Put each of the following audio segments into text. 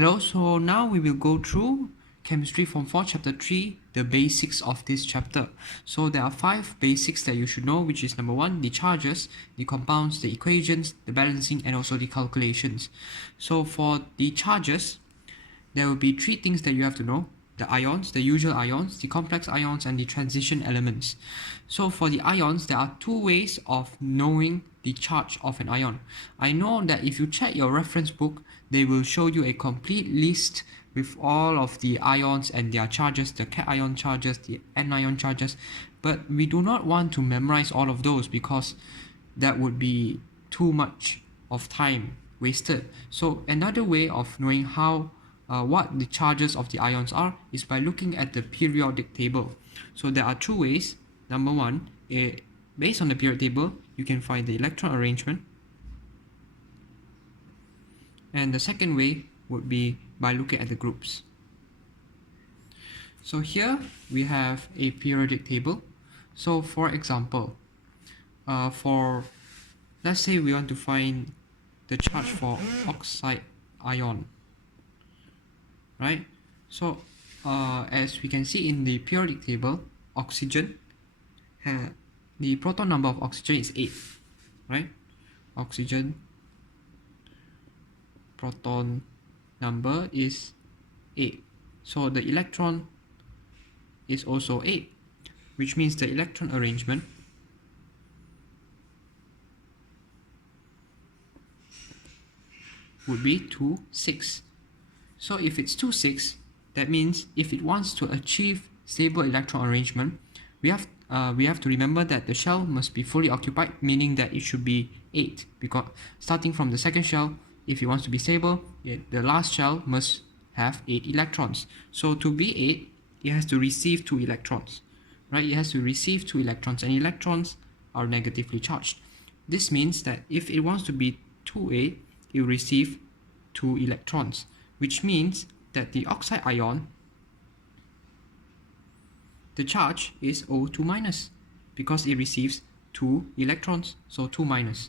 Hello, so now we will go through Chemistry Form 4 Chapter 3, the basics of this chapter. So there are 5 basics that you should know, which is number 1, the charges, the compounds, the equations, the balancing, and also the calculations. So for the charges, there will be 3 things that you have to know: the ions, the usual ions, the complex ions, and the transition elements. So for the ions, there are 2 ways of knowing the charge of an ion. I know that if you check your reference book, they will show you a complete list with all of the ions and their charges, the cation charges, the anion charges, but we do not want to memorize all of those because that would be too much of time wasted. So another way of knowing what the charges of the ions are is by looking at the periodic table. So there are 2 ways. Number 1, based on the periodic table, you can find the electron arrangement. And the second way would be by looking at the groups. So here we have a periodic table. So for example, let's say we want to find the charge for oxide ion, right? So as we can see in the periodic table, oxygen, the proton number of oxygen is 8, right? Oxygen proton number is 8. So the electron is also 8, which means the electron arrangement would be 2, 6. So if it's 2, 6, that means if it wants to achieve stable electron arrangement, we have to remember that the shell must be fully occupied, meaning that it should be 8, because starting from the second shell, if it wants to be stable, the last shell must have 8 electrons. So to be 8, it has to receive 2 electrons, right? It has to receive 2 electrons, and electrons are negatively charged. This means that if it wants to be 2A, it will receive 2 electrons, which means that the oxide ion, the charge is O2 minus, because it receives 2 electrons, so 2 minus.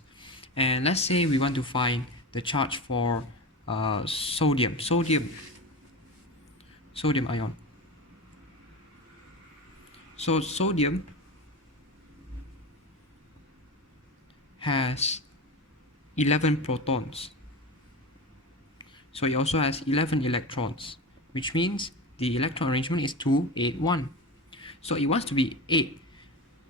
And let's say we want to find the charge for sodium ion. So sodium has 11 protons, so it also has 11 electrons, which means the electron arrangement is 2, 8, 1. So it wants to be 8.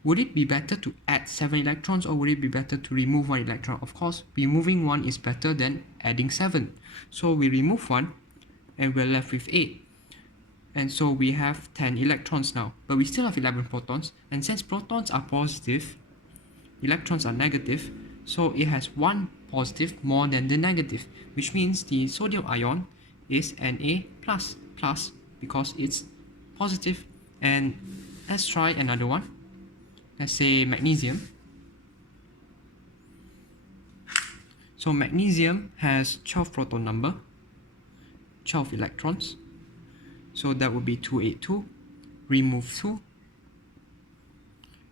Would it be better to add 7 electrons, or would it be better to remove 1 electron? Of course, removing 1 is better than adding 7. So we remove 1 and we're left with 8. And so we have 10 electrons now, but we still have 11 protons. And since protons are positive, electrons are negative, so it has 1 positive more than the negative, which means the sodium ion is Na++, because it's positive. And let's try another one. Let's say magnesium. So magnesium has 12 proton number, 12 electrons. So that would be 282. Remove 2.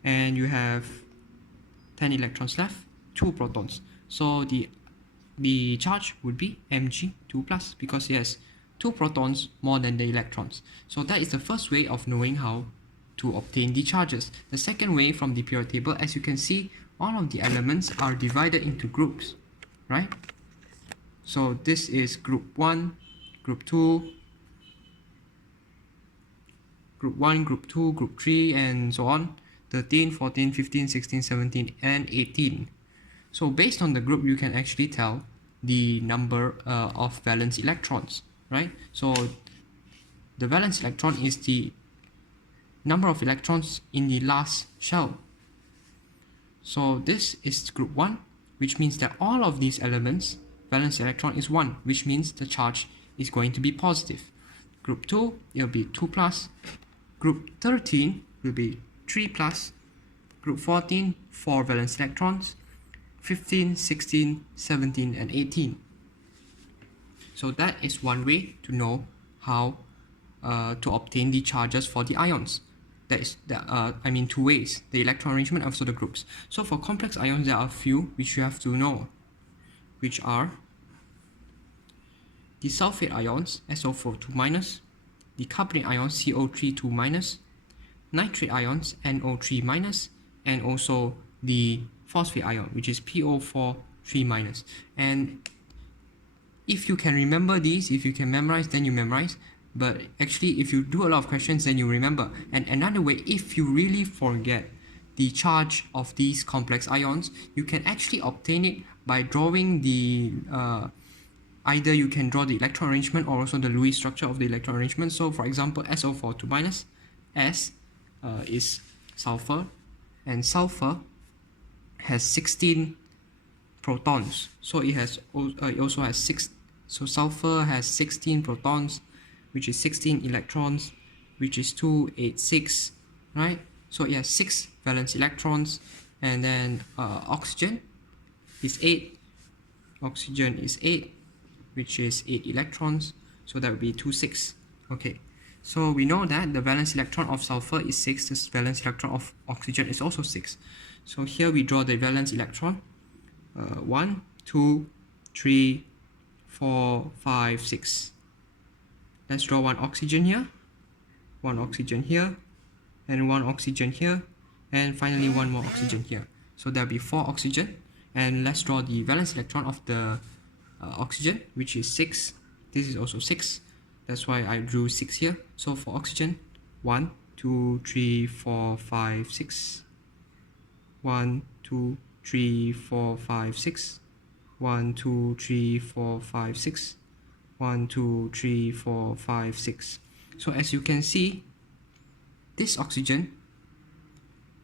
And you have 10 electrons left, 2 protons. So the charge would be Mg2+, because it has 2 protons more than the electrons. So that is the first way of knowing how to obtain the charges. The second way, from the periodic table, as you can see, all of the elements are divided into groups, right? So this is group 1, group 2, group 1, group 2, group 3, and so on. 13, 14, 15, 16, 17, and 18. So based on the group, you can actually tell the number of valence electrons, right? So the valence electron is the number of electrons in the last shell. So this is group 1, which means that all of these elements, valence electron is 1, which means the charge is going to be positive. Group 2, it will be 2+. Group 13 will be 3+. Group 14, 4 valence electrons. 15, 16, 17, and 18. So that is one way to know how to obtain the charges for the ions. That is, 2 ways: the electron arrangement and also the groups. So for complex ions, there are a few which you have to know, which are the sulfate ions, SO4 2-, the carbonate ions, CO3 2-, nitrate ions, NO3-, and also the phosphate ion, which is PO4 3-. And if you can remember these, if you can memorize, then you memorize. But actually, if you do a lot of questions, then you remember. And another way, if you really forget the charge of these complex ions, you can actually obtain it by drawing the either you can draw the electron arrangement or also the Lewis structure of the electron arrangement. So for example, SO4 2-, S is sulfur, and sulfur has 16 protons. So it also has 6. So sulfur has 16 protons, which is 16 electrons, which is 2, 8, 6, right? So it has 6 valence electrons, and then oxygen is 8. Oxygen is 8, which is 8 electrons, so that would be 2, 6. Okay, so we know that the valence electron of sulfur is 6, the valence electron of oxygen is also 6. So here we draw the valence electron, 1, 2, 3, 4, 5, 6. Let's draw one oxygen here, one oxygen here, and one oxygen here, and finally one more oxygen here. So there'll be 4 oxygen, and let's draw the valence electron of the oxygen, which is 6. This is also 6. That's why I drew 6 here. So for oxygen, 1, 2, 3, 4, 5, 6. 1, 2, 3, 4, 5, 6. 1, 2, 3, 4, 5, 6. 1, 2, 3, 4, 5, 6. So as you can see, this oxygen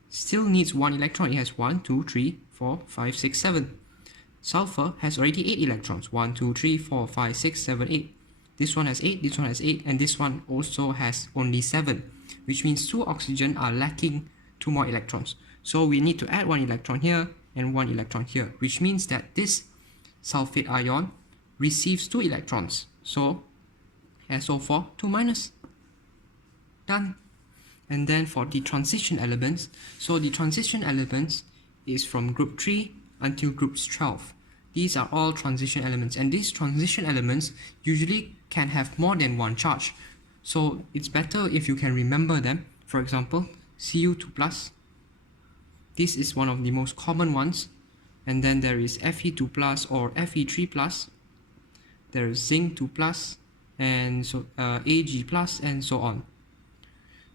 still needs 1 electron. It has 1, 2, 3, 4, 5, 6, 7. Sulfur has already 8 electrons. 1, 2, 3, 4, 5, 6, 7, 8. This one has 8, this one has 8, and this one also has only 7, which means 2 oxygen are lacking 2 more electrons. So we need to add 1 electron here and 1 electron here, which means that this sulfate ion receives 2 electrons. So SO4 2-. Done. And then for the transition elements, so the transition elements is from group 3 until group 12. These are all transition elements, and these transition elements usually can have more than one charge. So it's better if you can remember them. For example, Cu2+. This is one of the most common ones. And then there is Fe2+ or Fe3+. There is Zinc 2+, and so Ag+, and so on.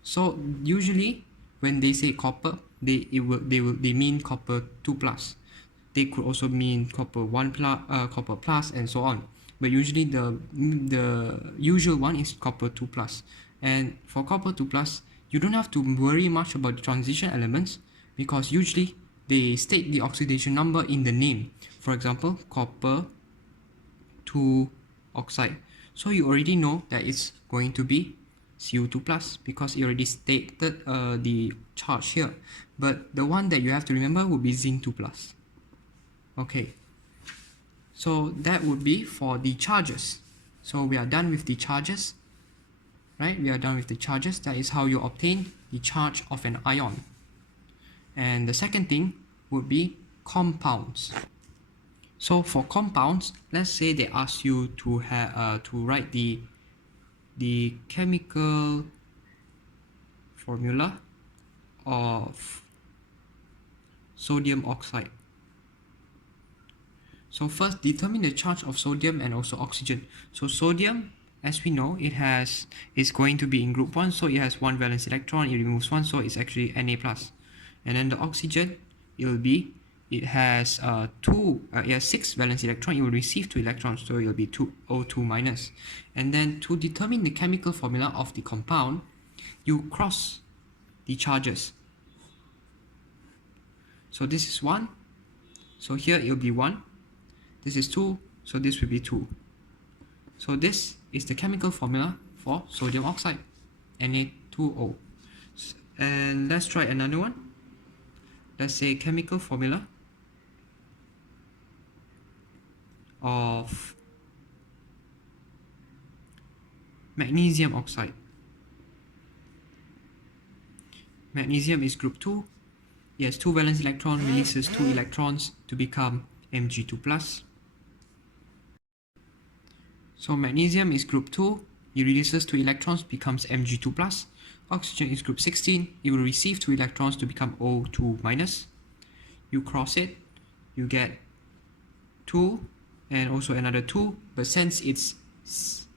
So usually when they say copper, they mean copper 2+. They could also mean copper 1+, copper plus, and so on. But usually the usual one is copper 2+. And for copper 2+, you don't have to worry much about the transition elements, because usually they state the oxidation number in the name. For example, copper 2 oxide. So you already know that it's going to be Cu2+, because it already stated the charge here. But the one that you have to remember would be Zinc 2+. Okay, so that would be for the charges. So we are done with the charges, right? We are done with the charges. That is how you obtain the charge of an ion. And the second thing would be compounds. So for compounds, let's say they ask you to write the chemical formula of sodium oxide. So first, determine the charge of sodium and also oxygen. So sodium, as we know, it's going to be in group 1, so it has 1 valence electron, it removes 1, so it's actually Na+. And then the oxygen, it has 6 valence electron, it will receive 2 electrons, so it will be O2-. And then to determine the chemical formula of the compound, you cross the charges. So this is 1, so here it will be 1. This is 2, so this will be 2. So this is the chemical formula for sodium oxide, Na2O. And let's try another one. Let's say chemical formula of magnesium oxide. Magnesium is group 2. It has 2 valence electrons, releases 2 electrons to become Mg2+. So magnesium is group 2, it releases 2 electrons, becomes Mg2 plus. Oxygen is group 16, it will receive 2 electrons to become O2 minus. You cross it, you get 2 and also another 2, but since it's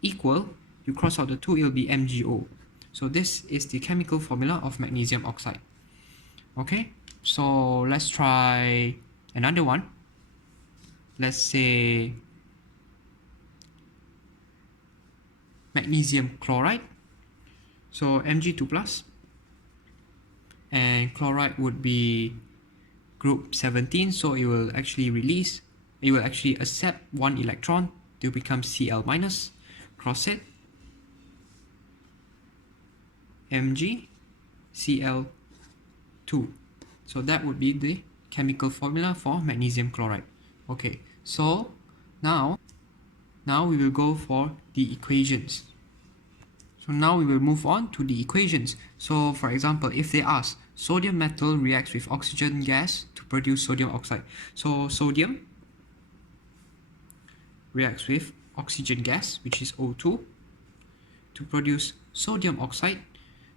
equal, you cross out the 2, it will be MgO. So this is the chemical formula of magnesium oxide. Okay, so let's try another one. Let's say magnesium chloride. So Mg2 plus, and chloride would be group 17, so it will actually accept 1 electron to become Cl minus. Cross it, Mg Cl2. So that would be the chemical formula for magnesium chloride. Okay, so now we will go for the equations. So now we will move on to the equations. So for example, if they ask sodium metal reacts with oxygen gas to produce sodium oxide. So sodium reacts with oxygen gas, which is O2, to produce sodium oxide.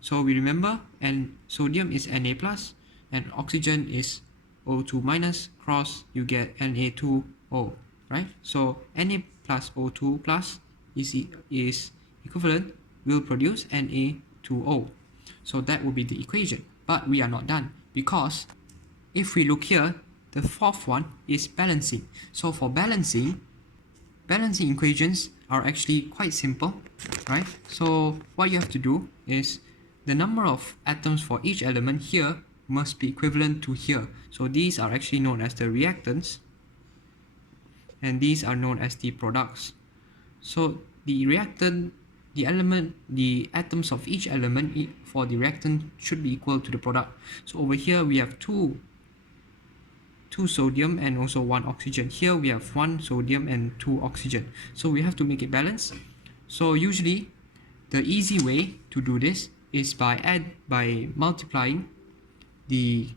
So we remember, and sodium is Na plus and oxygen is O2 minus, cross, you get Na2O, right? So Na plus O2 plus is equivalent, will produce Na2O. So that will be the equation. But we are not done, because if we look here, the fourth one is balancing. So for balancing equations are actually quite simple, right? So what you have to do is the number of atoms for each element here must be equivalent to here. So these are actually known as the reactants, and these are known as the products. So the atoms of each element for the reactant should be equal to the product. So over here we have two sodium and also 1 oxygen. Here we have 1 sodium and 2 oxygen. So we have to make it balanced. So usually the easy way to do this is by multiplying the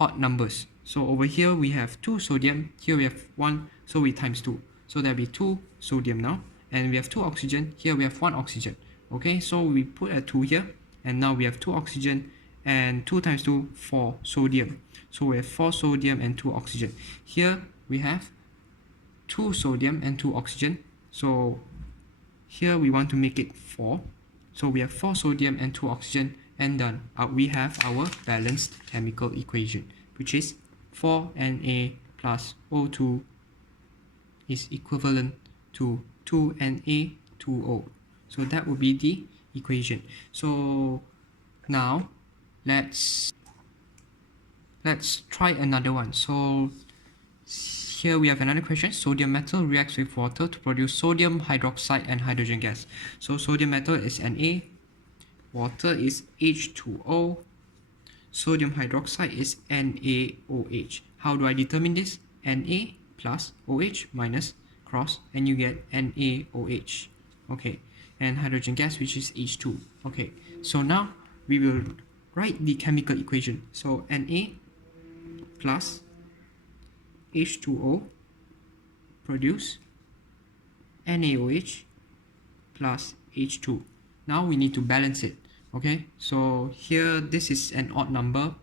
odd numbers. So over here we have 2 sodium, here we have 1, so we times 2. So there'll be 2 sodium now, and we have 2 oxygen, here we have 1 oxygen. Okay, so we put a 2 here, and now we have 2 oxygen, and 2 times 2, 4 sodium. So we have 4 sodium and 2 oxygen. Here we have 2 sodium and 2 oxygen. So here we want to make it 4. So we have 4 sodium and 2 oxygen, and done. We have our balanced chemical equation, which is 4Na plus O2 is equivalent to 2Na2O. So that would be the equation. So now let's try another one. So here we have another question. Sodium metal reacts with water to produce sodium hydroxide and hydrogen gas. So sodium metal is Na, water is H2O, sodium hydroxide is NaOH. How do I determine this? Na plus OH minus cross, and you get NaOH. Okay, and hydrogen gas, which is H2. Okay, so now we will write the chemical equation. So Na plus H2O produce NaOH plus H2. Now we need to balance it. Okay, so here this is an odd number.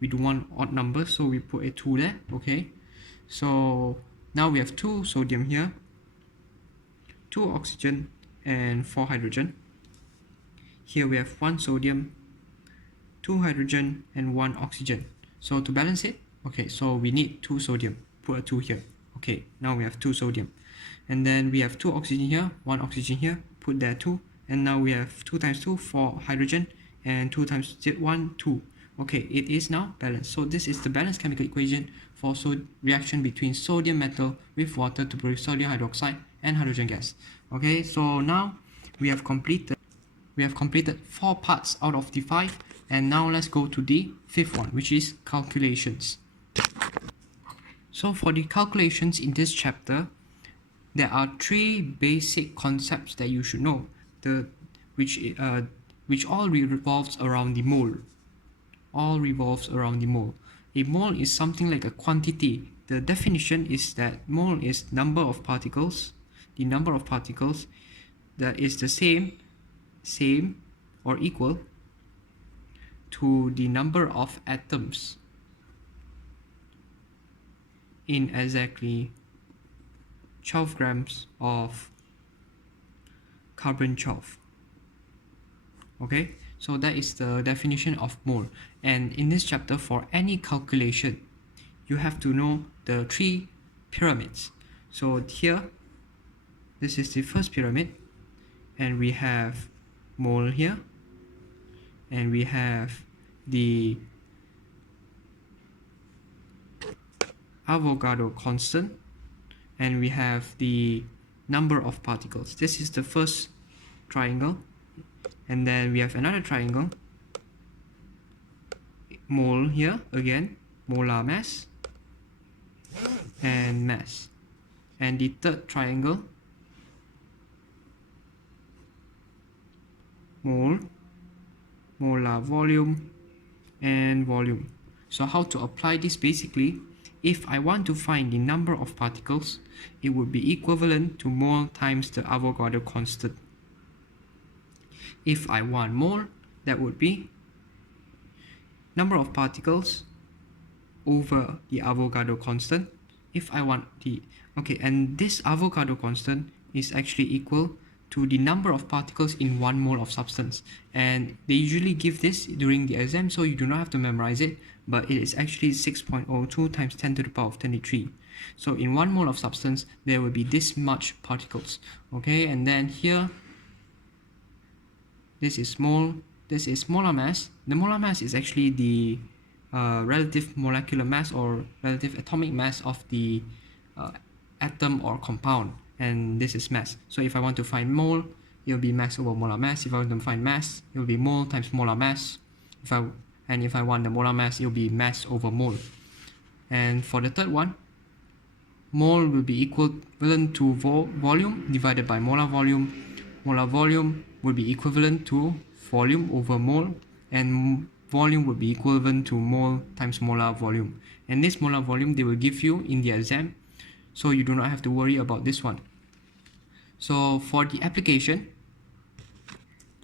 We do want odd number, so we put a 2 there. Okay, so now we have 2 sodium here, 2 oxygen and 4 hydrogen. Here we have 1 sodium, 2 hydrogen and 1 oxygen. So to balance it, okay, so we need 2 sodium, put a 2 here. Okay, now we have 2 sodium, and then we have 2 oxygen here, 1 oxygen here, put there 2, and now we have 2 times 2, 4 hydrogen, and 2 times 1, 2. Okay, it is now balanced. So this is the balanced chemical equation for reaction between sodium metal with water to produce sodium hydroxide and hydrogen gas. Okay, so now we have completed 4 parts out of the 5, and now let's go to the 5th one, which is calculations. So for the calculations in this chapter, there are 3 basic concepts that you should know, which all revolves around the mole. A mole is something like a quantity. The definition is that mole is number of particles the number of particles that is the same or equal to the number of atoms in exactly 12 grams of carbon 12. Okay, so that is the definition of mole. And in this chapter, for any calculation, you have to know the 3 pyramids. So here, this is the first pyramid, and we have mole here, and we have the Avogadro constant, and we have the number of particles. This is the first triangle, and then we have another triangle, mole here again, molar mass and mass, and the third triangle, mole, molar volume and volume. So how to apply this? Basically, if I want to find the number of particles, it would be equivalent to mole times the Avogadro constant. If I want mole, that would be number of particles over the Avogadro constant. If I want the, okay, and this Avogadro constant is actually equal to the number of particles in 1 mole of substance, and they usually give this during the exam, so you do not have to memorize it, but it is actually 6.02 times 10 to the power of 23. So in 1 mole of substance there will be this much particles. Okay, and then here this is mole, this is molar mass. The molar mass is actually the relative molecular mass or relative atomic mass of the atom or compound, and this is mass. So if I want to find mole, it will be mass over molar mass. If I want to find mass, it will be mole times molar mass. If I want the molar mass, it will be mass over mole. And for the third one, mole will be equivalent to volume divided by molar volume. Molar volume will be equivalent to volume over mole, and volume will be equivalent to mole times molar volume. And this molar volume they will give you in the exam, so you do not have to worry about this one. So for the application,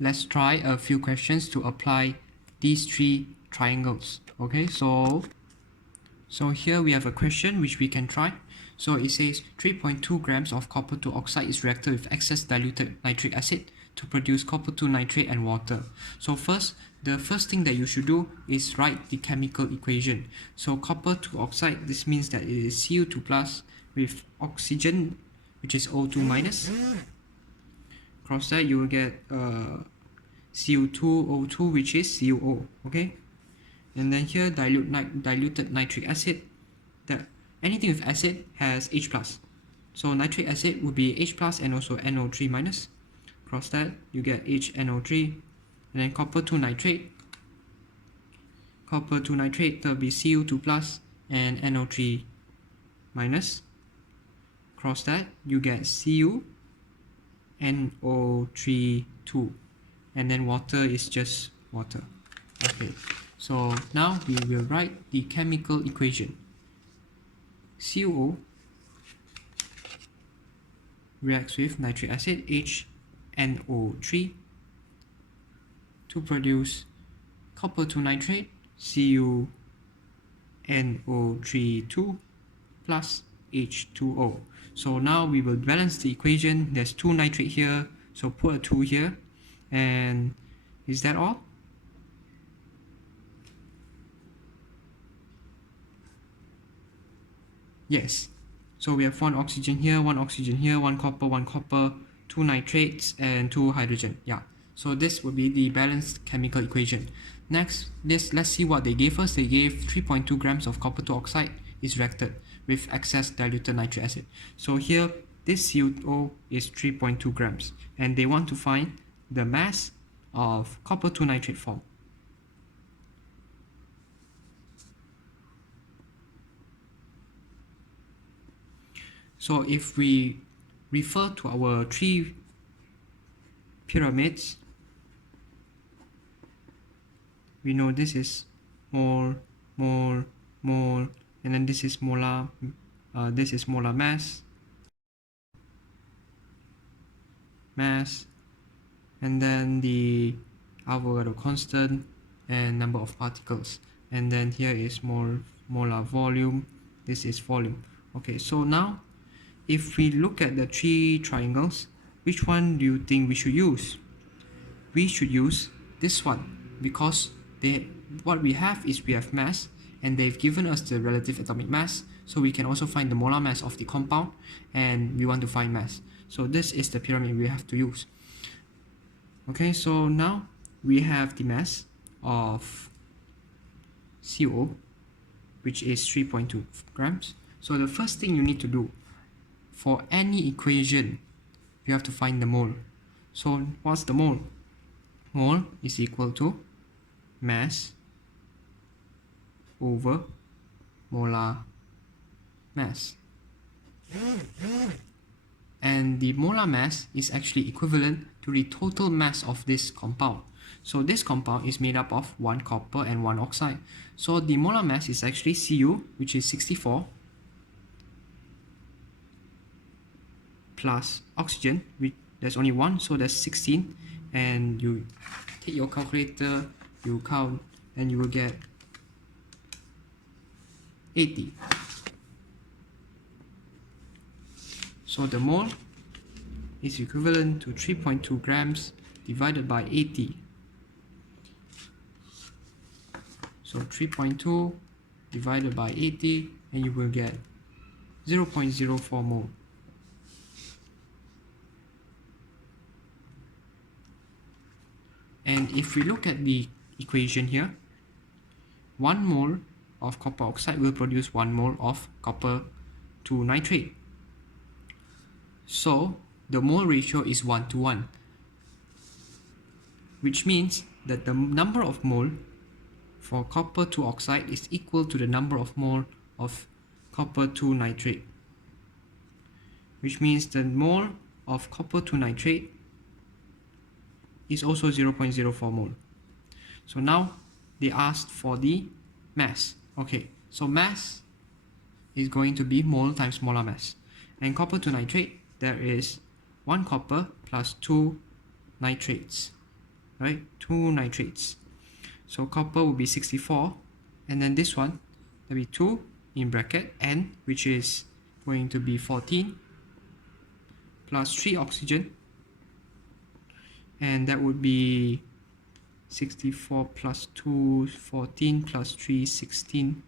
let's try a few questions to apply these 3 triangles. Okay, so here we have a question which we can try. So it says 3.2 grams of copper 2 oxide is reacted with excess diluted nitric acid to produce copper 2 nitrate and water. So the first thing that you should do is write the chemical equation. So copper 2 oxide, this means that it is Cu2 plus with oxygen, which is O2 minus. Cross that, you will get Cu2O2, which is CuO. Okay, and then here diluted nitric acid. That anything with acid has H plus, so nitric acid would be H plus and also NO3 minus. Cross that, you get HNO3, and then copper 2 nitrate. Copper 2 nitrate, that will be Cu2 plus and NO3 minus. Cross that, you get Cu NO3 2, and then water is just water. Okay, so now we will write the chemical equation. CuO reacts with nitric acid HNO3 to produce copper 2 nitrate CuNO3 2 plus H2O. So now we will balance the equation. There's 2 nitrate here, so put a 2 here. And is that all? Yes. So we have 1 oxygen here, 1 oxygen here, 1 copper, 2 nitrates, and 2 hydrogen. Yeah. So this would be the balanced chemical equation. Next, let's see what they gave us. They gave 3.2 grams of copper 2 oxide is reacted with excess diluted nitric acid. So here, this CuO is 3.2 grams, and they want to find the mass of copper 2 nitrate form. So if we refer to our 3 pyramids, we know this is mole, mole, mole, and then this is molar mass, mass, and then the Avogadro constant and number of particles, and then here is molar volume. This is volume. Okay, so now if we look at the three triangles, which one do you think we should use? We should use this one, because what we have is we have mass, and they've given us the relative atomic mass, so we can also find the molar mass of the compound, and we want to find mass. So this is the pyramid we have to use. Okay, so now we have the mass of CO, which is 3.2 grams. So the first thing you need to do for any equation, you have to find the mole. So what's the mole? Mole is equal to mass over molar mass. And the molar mass is actually equivalent to the total mass of this compound. So this compound is made up of 1 copper and 1 oxide. So the molar mass is actually Cu, which is 64, plus oxygen, there's only 1, so that's 16, and you take your calculator, you count, and you will get 80. So the mole is equivalent to 3.2 grams divided by 80. So 3.2 divided by 80, and you will get 0.04 mole. And if we look at the equation here, 1 mole of copper oxide will produce 1 mole of copper to nitrate. So the mole ratio is 1 to 1, which means that the number of mole for copper to oxide is equal to the number of mole of copper to nitrate, which means the mole of copper to nitrate is also 0.04 mole. So now they asked for the mass. Okay, so mass is going to be mole times molar mass, and copper to nitrate, there is 1 copper plus 2 nitrates, right? 2 nitrates. So copper will be 64, and then this one will be 2 in bracket N, which is going to be 14, plus 3 oxygen, and that would be 64 plus 2, 14 plus 3, 16,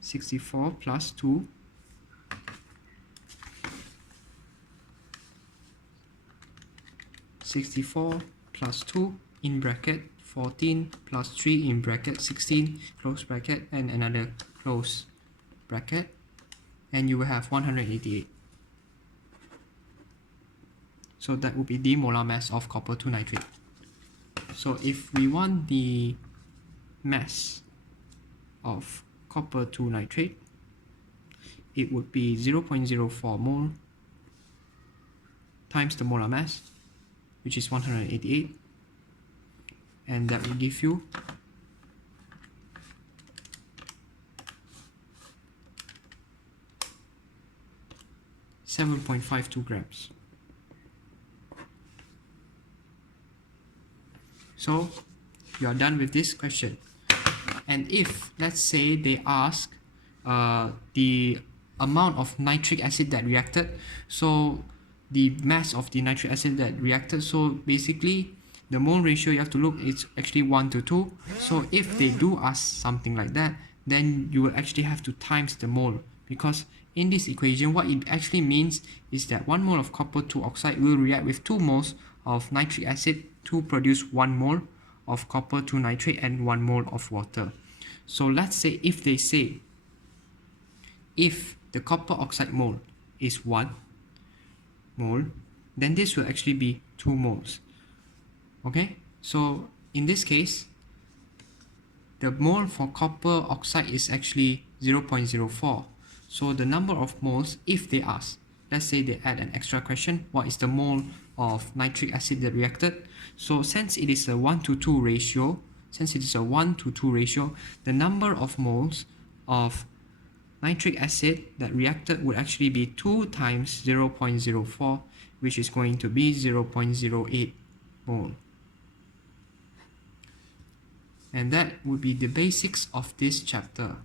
64 plus 2, 64 plus 2 in bracket 14 plus 3 in bracket 16 close bracket and another close bracket, and you will have 188. So that would be the molar mass of copper to nitrate. So if we want the mass of copper to nitrate, it would be 0.04 mole times the molar mass, which is 188, and that will give you 7.52 grams. So you are done with this question. And if, let's say, they ask the amount of nitric acid that reacted, so the mass of the nitric acid that reacted, so basically the mole ratio you have to look, it's actually 1 to 2. So if they do ask something like that, then you will actually have to times the mole, because in this equation what it actually means is that 1 mole of copper to oxide will react with 2 moles of nitric acid to produce 1 mole of copper to nitrate and 1 mole of water. So let's say if they say if the copper oxide mole is 1 mole, then this will actually be 2 moles. Okay, so in this case the mole for copper oxide is actually 0.04. So the number of moles, if they ask, let's say they add an extra question, what is the mole of nitric acid that reacted? So since it is a 1 to 2 ratio, the number of moles of nitric acid that reacted would actually be 2 times 0.04, which is going to be 0.08 mole. And that would be the basics of this chapter.